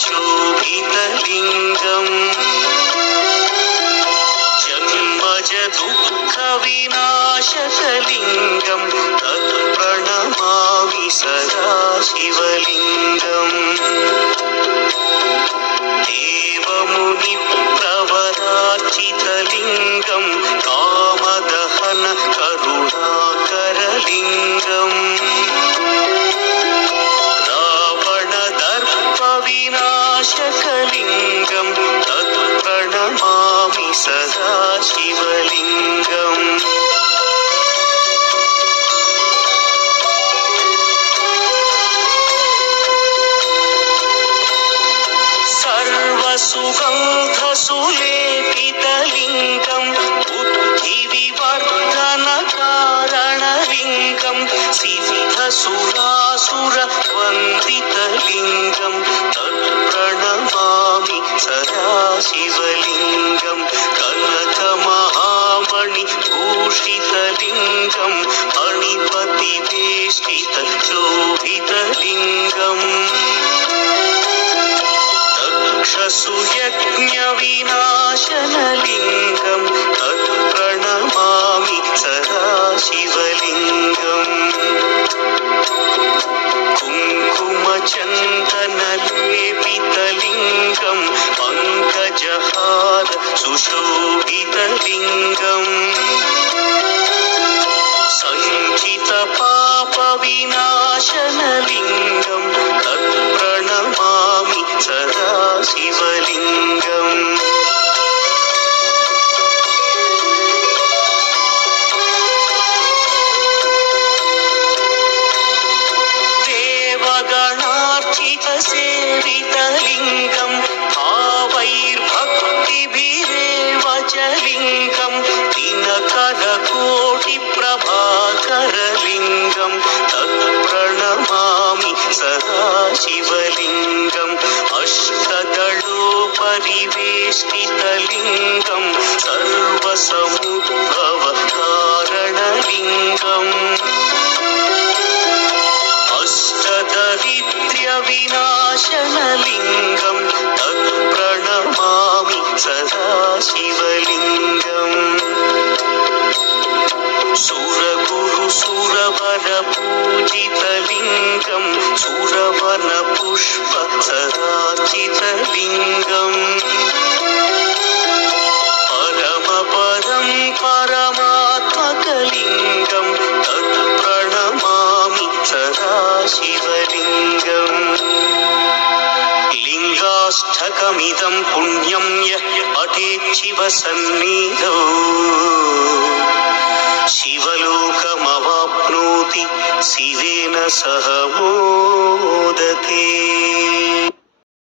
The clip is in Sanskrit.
शोभितलिङ्गम् जन्मज दुःखविनाशकलिङ्गं तत्प्रणमामि सदा शिवलिङ्गम् देवमुनिप्रवरार्चितलिङ्गं कामदहन करुणाकरलिङ्गम् रावणदर्पविनाशकलिङ्गं तत्प्रणमामि सदा शिवलिङ्गम् सर्वसुगन्धसुलेपितलिङ्गं बुद्धिविवर्धनकारणलिङ्गं सिद्धसुरासुरवन्दितलिङ्गं तत्प्रणमामि सदा शिवलिङ्गं कनकमहामणिभूषितलिङ्गं मणिपतिवेष्टितशोभितलिङ्गम् दक्षसुयज्ञविनाशनलिङ्गं तत्प्रणमामि सदा शिवलिङ्गम् कुङ्कुमचन्दनलेपितलिङ्गं पङ्कजहार सुशोभितलिङ्गम् सञ्चितपापविनाशनलिङ्गं तत्प्रणमामि सदा शिवलिङ्गम् देवगणार्चितसेवितलिङ्गं भावैर्भक्तिभिरेव च लिङ्गं दिनकरकोटिप्रभाकरलिङ्गं तत्प्रणमामि सदा शिवलिङ्गम् अष्टदलोपरिवेष्टितलिङ्गं सर्वसमुद्भवकारणलिङ्गम् अष्टदरिद्र्यविनाशनलिङ्गं तत्प्रणमामि सदा शिवलिङ्गम् सुरगुरुसुरवरपूजितलिङ्गं सुरवनपुष्पसदार्चितलिङ्गम् परमपदं परमात्मकलिङ्गं तत्प्रणमामि सदा शिवलिङ्गम् लिङ्गाष्टकमिदं पुण्यं यः पठेत् शिवसन्निधौ शिवलोकमवाप्नोति शिवेन सह मोदते।